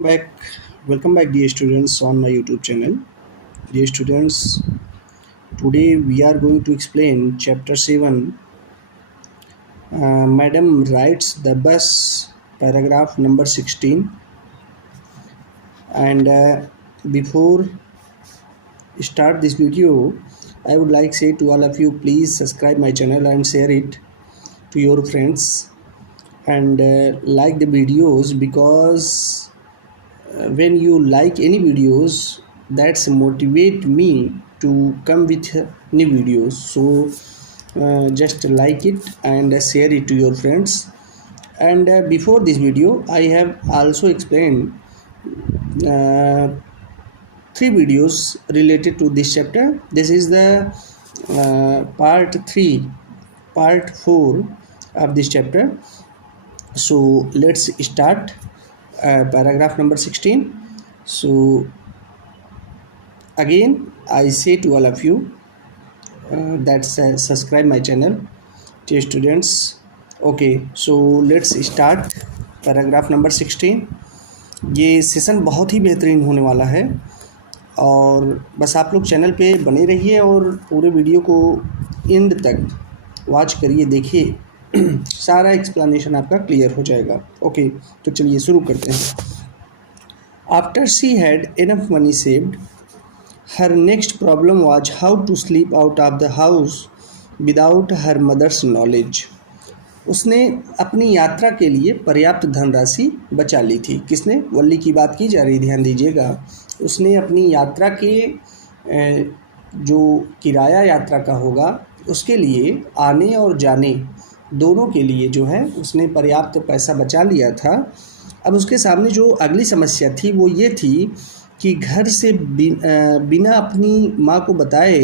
back Welcome back, dear students, on my YouTube channel. Dear students, today we are going to explain chapter 7. Madam rides the bus, paragraph number 16. And before start this video, I would like say to all of you, please subscribe my channel and share it to your friends, and like the videos, because when you like any videos, that's motivate me to come with new videos. So just like it and share it to your friends. And before this video, I have also explained uh, three videos related to this chapter. This is the part 3, part 4 of this chapter. So let's start paragraph number 16. So again I say to all of you that subscribe my channel, dear students. Okay, so let's start paragraph number 16. ये session बहुत ही बेहतरीन होने वाला है, और बस आप लोग चैनल पे बने रहिए और पूरे वीडियो को एंड तक वॉच करिए, देखिए सारा एक्सप्लेनेशन आपका क्लियर हो जाएगा. ओके, तो चलिए शुरू करते हैं. After she had enough money saved, her next problem was how to slip out of the house without her mother's knowledge. उसने अपनी यात्रा के लिए पर्याप्त धनराशि बचा ली थी. किसने? वल्ली की बात की जा रही, ध्यान दीजिएगा. उसने अपनी यात्रा के जो किराया यात्रा का होगा उसके लिए, आने और जाने दोनों के लिए जो है उसने पर्याप्त पैसा बचा लिया था. अब उसके सामने जो अगली समस्या थी वो ये थी कि घर से बिना अपनी माँ को बताए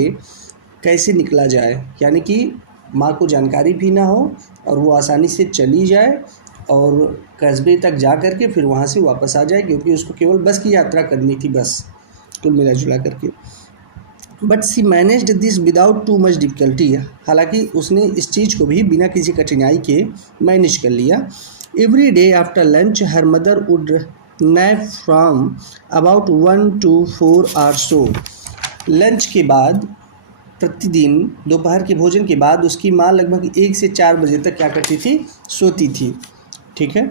कैसे निकला जाए, यानी कि माँ को जानकारी भी ना हो और वो आसानी से चली जाए और कस्बे तक जा कर के फिर वहाँ से वापस आ जाए, क्योंकि उसको केवल बस की यात्रा करनी थी, बस कुल मिला जुला करके. But she managed this without too much difficulty. हालांकि उसने इस चीज़ को भी बिना किसी कठिनाई के मैनेज कर लिया. Every day after lunch her mother would nap from about 1 to 4 hours so. Lunch के बाद, प्रतिदिन दोपहर के भोजन के बाद उसकी माँ लगभग 1 से 4 बजे तक क्या करती थी? सोती थी. ठीक है,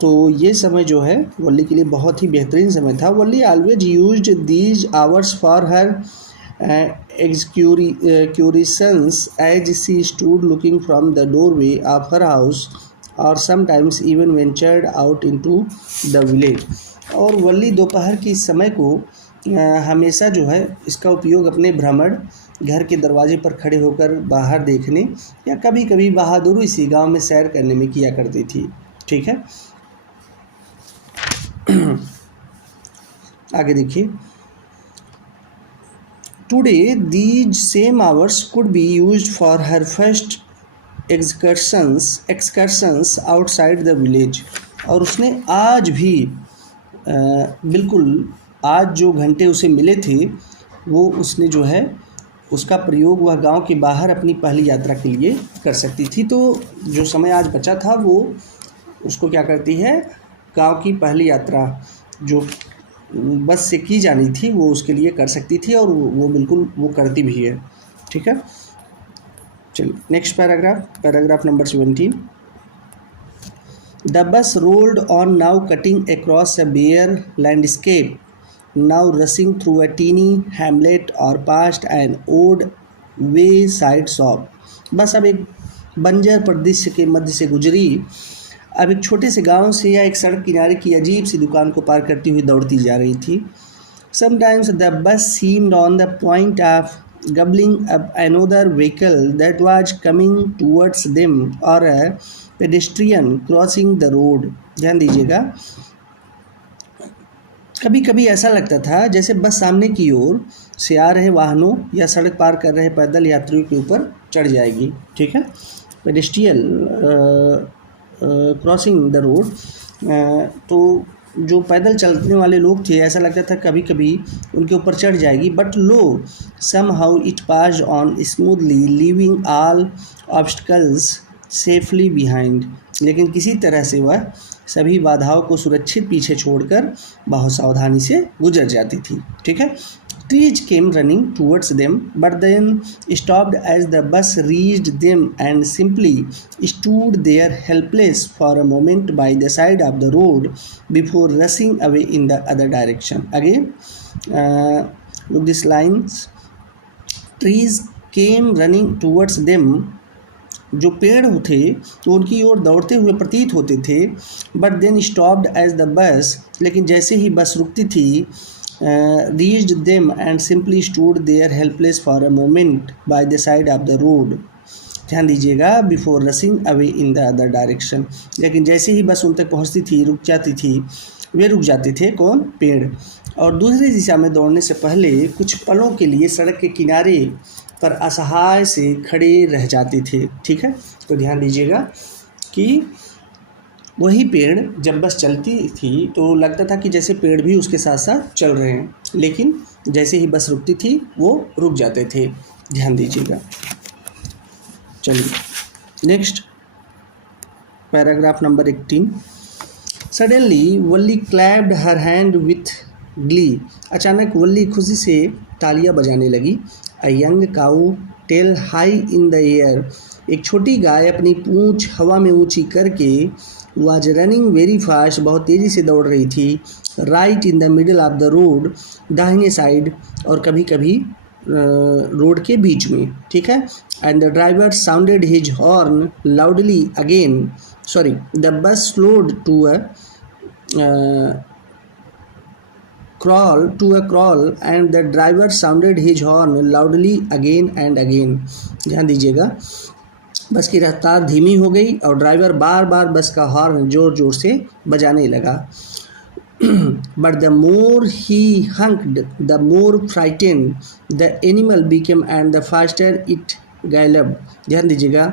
तो ये समय जो है वल्ली के लिए बहुत ही बेहतरीन समय था. Valli always used these hours for her excursions as she stood looking from the doorway of her house or sometimes even ventured out into the village. और वल्ली दोपहर की समय को हमेशा जो है इसका उपयोग अपने भ्रमण, घर के दरवाजे पर खड़े होकर बाहर देखने या कभी कभी बहादुरी सी गांव में सैर करने में किया करती थी. ठीक है, आगे देखिए. Today these same hours could be used for her first excursions outside the village. और उसने आज भी बिल्कुल आज जो घंटे उसे मिले थे वो उसने जो है उसका प्रयोग वह गांव के बाहर अपनी पहली यात्रा के लिए कर सकती थी. तो जो समय आज बचा था वो उसको क्या करती है, गांव की पहली यात्रा जो बस से की जानी थी वो उसके लिए कर सकती थी, और वो बिल्कुल वो करती भी है. ठीक है, चलिए next paragraph number 17. The bus rolled on, now cutting across a bare landscape, now rushing through a teeny hamlet or past an old wayside shop. बस अब एक बंजर परिदृश्य के मध्य से गुजरी, अब एक छोटे से गांव से या एक सड़क किनारे की अजीब सी दुकान को पार करती हुई दौड़ती जा रही थी. Sometimes the bus seemed on the point of gobbling up another vehicle that was coming towards them or a pedestrian crossing the road. ध्यान दीजिएगा, कभी कभी ऐसा लगता था जैसे बस सामने की ओर से आ रहे वाहनों या सड़क पार कर रहे पैदल यात्रियों के ऊपर चढ़ जाएगी. ठीक है, पेडेस्ट्रियन क्रॉसिंग द रोड. तो जो पैदल चलने वाले लोग थे ऐसा लगता था कभी कभी उनके ऊपर चढ़ जाएगी. But lo somehow it pass on smoothly leaving all obstacles safely behind. लेकिन किसी तरह से वह सभी बाधाओं को सुरक्षित पीछे छोड़कर बहुत सावधानी से गुजर जाती थी। ठीक है। Trees came running towards them, but then stopped as the bus reached them and simply stood there helpless for a moment by the side of the road before rushing away in the other direction. Again, look these lines. Trees came running towards them. जो पेड़ थे तो उनकी ओर दौड़ते हुए प्रतीत होते थे, but then stopped as the bus, लेकिन जैसे ही बस रुकती थी, reached them and simply stood there helpless for a moment by the side of the road. ध्यान दीजिएगा, before rushing away in the other direction, लेकिन जैसे ही बस उन तक पहुंचती थी, रुक जाती थी, वे रुक जाते थे, कौन? पेड़। और दूसरी दिशा में दौड़ने से पहले कुछ पलों के लिए सड़क के किनारे पर असहाय से खड़े रह जाते थे। ठीक है। तो ध्यान दीजिएगा कि वही पेड़ जब बस चलती थी तो लगता था कि जैसे पेड़ भी उसके साथ साथ चल रहे हैं, लेकिन जैसे ही बस रुकती थी वो रुक जाते थे। ध्यान दीजिएगा। चलिए next paragraph number 18। Suddenly Valli clapped her hand with glee. अचानक वल्ली खुशी से तालियां बजाने लगी। A young cow tail high in the air. एक छोटी गाय अपनी पूंछ हवा में ऊंची करके वाज रनिंग वेरी फास्ट, बहुत तेज़ी से दौड़ रही थी। Right in the middle of the road, दाहिने साइड और कभी कभी रोड के बीच में। ठीक है। And the driver sounded his horn loudly again. Sorry, the bus slowed to a crawl and the driver sounded his horn loudly again and again. ध्यान दीजिएगा, बस की रफ्तार धीमी हो गई और ड्राइवर बार बार बस का हॉर्न जोर जोर से बजाने लगा। But the more he honked, the more frightened the animal became and the faster it galloped. ध्यान दीजिएगा,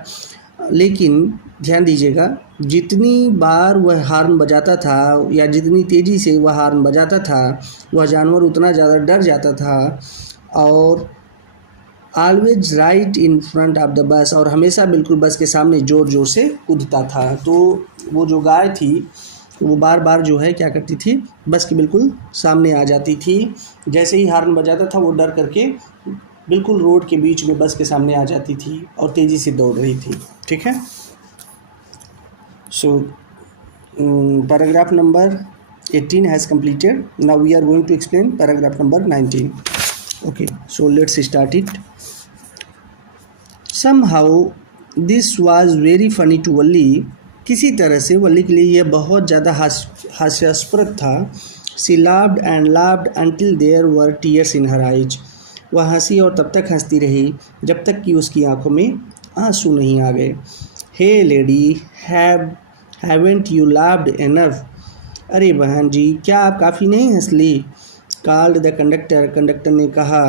लेकिन ध्यान दीजिएगा, जितनी बार वह हॉर्न बजाता था या जितनी तेज़ी से वह हॉर्न बजाता था, वह जानवर उतना ज़्यादा डर जाता था। और always right in front of the bus, और हमेशा बिल्कुल बस के सामने ज़ोर ज़ोर से कूदता था। तो वो जो गाय थी वो बार बार जो है क्या करती थी, बस के बिल्कुल सामने आ जाती थी। जैसे ही हॉर्न बजाता था वो डर करके बिल्कुल रोड के बीच में बस के सामने आ जाती थी और तेज़ी से दौड़ रही थी। ठीक है। So paragraph number 18 has completed. Now we are going to explain paragraph number 19. Okay, so let's start it. Somehow this was very funny to Walli. किसी तरह से वल्ली के लिए यह बहुत ज़्यादा हास्यास्पद था। She laughed and laughed until there were tears in her eyes. वह हंसी और तब तक हंसती रही जब तक कि उसकी आंखों में आंसू नहीं आ गए। Hey lady, haven't you laughed enough? अरे बहन जी, क्या आप काफ़ी नहीं हंस ली? Called the conductor, कंडक्टर ने कहा।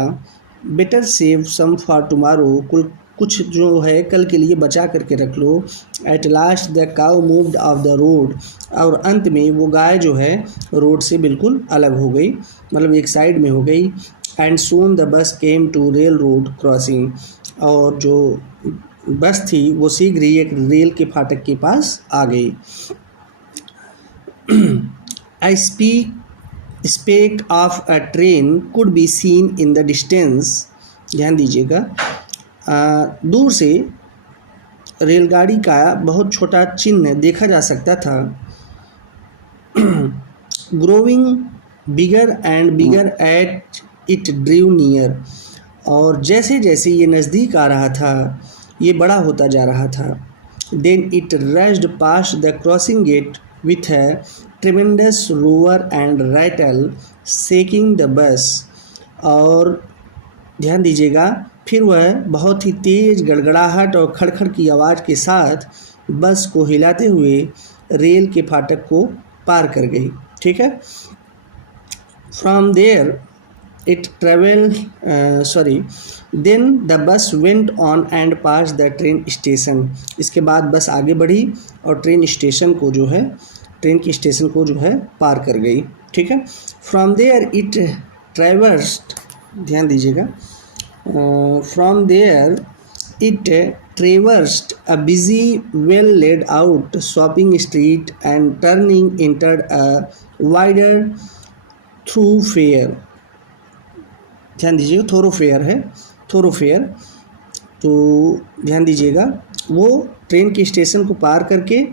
Better save some for tomorrow, कुछ जो है कल के लिए बचा करके रख लो। At last the cow moved off the road, और अंत में वो गाय जो है रोड से बिल्कुल अलग हो गई, मतलब एक साइड में हो गई। And soon the bus came to railroad crossing, और जो बस थी वो शीघ्र ही एक रेल के फाटक के पास आ गई। I speak of a train could be seen in the distance. ध्यान दीजिएगा, दूर से रेलगाड़ी का बहुत छोटा चिन्ह देखा जा सकता था। Growing bigger and bigger at it drew near, और जैसे जैसे ये नज़दीक आ रहा था ये बड़ा होता जा रहा था। Then it rushed past the crossing gate with a tremendous roar and rattle, shaking the bus. और ध्यान दीजिएगा, फिर वह बहुत ही तेज़ गड़गड़ाहट और खड़खड़ की आवाज़ के साथ बस को हिलाते हुए रेल के फाटक को पार कर गई। ठीक है। From there it traveled, then the bus went on and passed the train station. इसके बाद बस आगे बढ़ी और ट्रेन स्टेशन को जो है, ट्रेन की स्टेशन को जो है पार कर गई। ठीक है। From there it traversed, ध्यान दीजिएगा, from there it traversed a busy, well laid out shopping street and turning entered a wider thoroughfare। ध्यान दीजिएगा, थोरोफेयर है, थोरोफेयर, तो ध्यान दीजिएगा। वो ट्रेन के स्टेशन को पार करके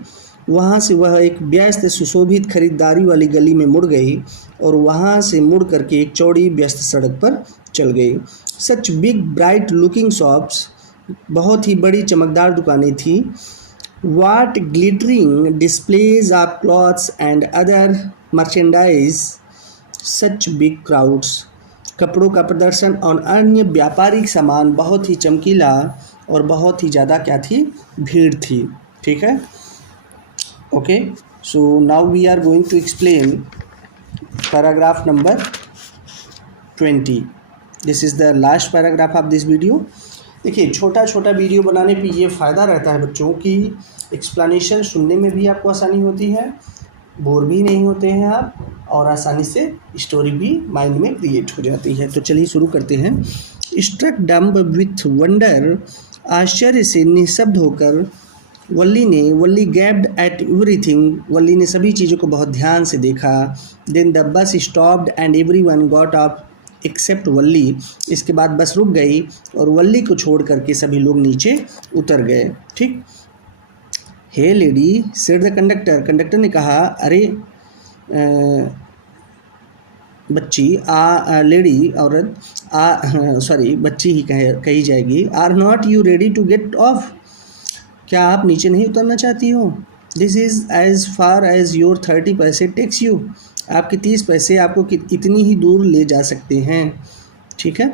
वहाँ से वह एक व्यस्त सुशोभित खरीदारी वाली गली में मुड़ गई और वहाँ से मुड़ करके एक चौड़ी व्यस्त सड़क पर चल गई। Such big bright looking shops, बहुत ही बड़ी चमकदार दुकानें थी। What glittering displays of clothes and other merchandise, such big crowds, कपड़ों का प्रदर्शन और अन्य व्यापारिक सामान बहुत ही चमकीला और बहुत ही ज़्यादा क्या थी, भीड़ थी। ठीक है, okay. So now we are going to explain paragraph number 20। This is the last paragraph of this video. देखिए, छोटा छोटा वीडियो बनाने पे ये फ़ायदा रहता है बच्चों की एक्सप्लेनेशन सुनने में भी आपको आसानी होती है, बोर भी नहीं होते हैं आप, और आसानी से स्टोरी भी माइंड में क्रिएट हो जाती है। तो चलिए शुरू करते हैं। स्ट्रक डम्ब विथ वंडर, आश्चर्य से निःशब्द होकर Valli gaped at everything, Valli ने सभी चीज़ों को बहुत ध्यान से देखा। Then the bus stopped and everyone got up except Valli, इसके बाद बस रुक गई और वल्ली को छोड़ करके सभी लोग नीचे उतर गए। ठीक। Hey lady said the conductor, conductor ने कहा, अरे बच्ची, लेडी औरत, सॉरी बच्ची ही कही जाएगी। Are not you ready to get off, क्या आप नीचे नहीं उतरना चाहती हो? This is as far as your 30 paise takes you, आपके 30 पैसे आपको इतनी ही दूर ले जा सकते हैं। ठीक है।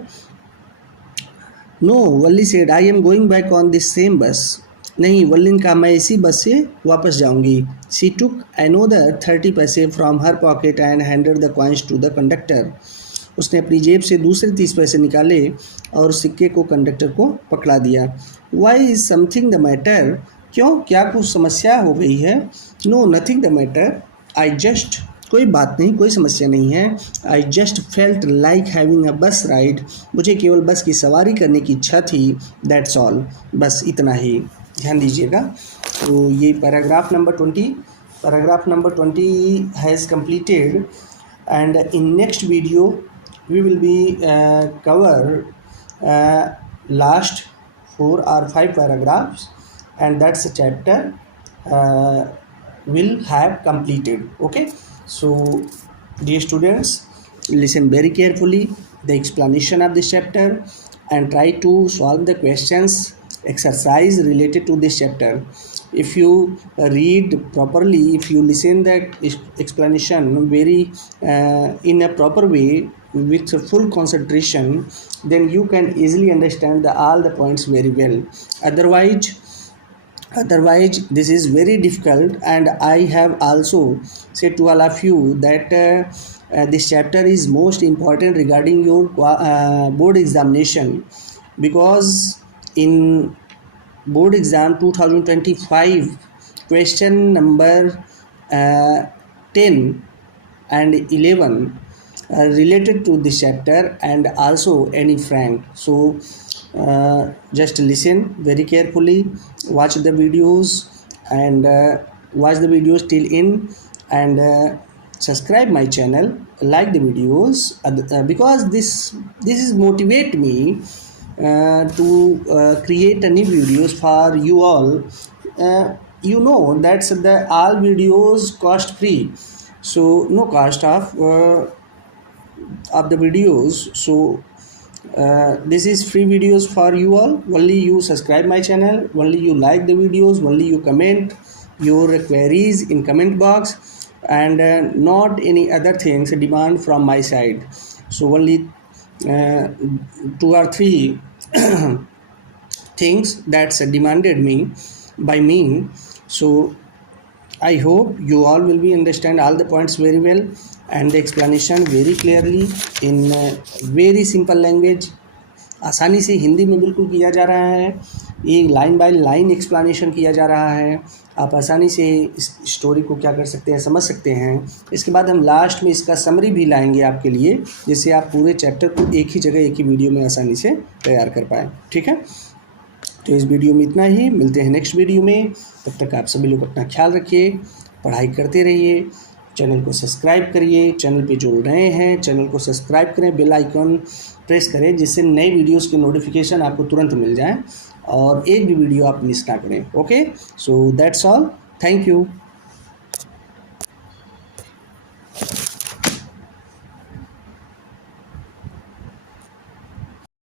No, Valli said, I am going back on this same bus, नहीं, वल्ली ने कहा, मैं इसी बस से वापस जाऊंगी। She took another 30 paise from her pocket and handed the coins to the conductor, उसने अपनी जेब से दूसरे 30 पैसे निकाले और सिक्के को कंडक्टर को पकड़ा दिया। Why is something the matter, क्यों, क्या कुछ समस्या हो गई है? No nothing the matter, I just, कोई बात नहीं, कोई समस्या नहीं है। I just felt like having a bus ride, मुझे केवल बस की सवारी करने की इच्छा थी। दैट्स ऑल, बस इतना ही। ध्यान दीजिएगा। तो ये paragraph number 20 has completed, and in next video we will be cover last 4 or 5 paragraphs, and that's a chapter will have completed. Okay, so dear students, listen very carefully the explanation of this chapter and try to solve the questions exercise related to this chapter. If you read properly, if you listen the explanation very in a proper way with full concentration, then you can easily understand all the points very well. Otherwise this is very difficult, and I have also said to all of you that this chapter is most important regarding your board examination, because in board exam 2025 question number 10 and 11 related to this chapter, and also Anne Frank. So just listen very carefully, watch the videos, and watch the videos till in, and subscribe my channel, like the videos, because this is motivate me to create a new videos for you all. You know that's the all videos cost free, so no cost of the videos. So this is free videos for you all. Only you subscribe my channel, only you like the videos, only you comment your queries in comment box, and not any other things demand from my side. So only 2 or 3 things that's demanded by me. So I hope you all will be understand all the points very well, and the explanation very clearly in very simple language. आसानी से हिंदी में बिल्कुल किया जा रहा है, ये line by line explanation किया जा रहा है। आप आसानी से इस स्टोरी को क्या कर सकते हैं, समझ सकते हैं। इसके बाद हम लास्ट में इसका समरी भी लाएंगे आपके लिए, जिससे आप पूरे चैप्टर को एक ही जगह एक ही वीडियो में आसानी से तैयार कर पाएँ। ठीक है, तो इस वीडियो में इतना ही, मिलते हैं नेक्स्ट वीडियो में। तब तक आप सभी लोग अपना ख्याल रखिए, पढ़ाई करते रहिए, चैनल को सब्सक्राइब करिए। चैनल पे जो नए हैं चैनल को सब्सक्राइब करें, बेल आइकन प्रेस करें, जिससे नए वीडियोस की नोटिफिकेशन आपको तुरंत मिल जाए और एक भी वीडियो आप मिस ना करें। Okay, so that's all, thank you.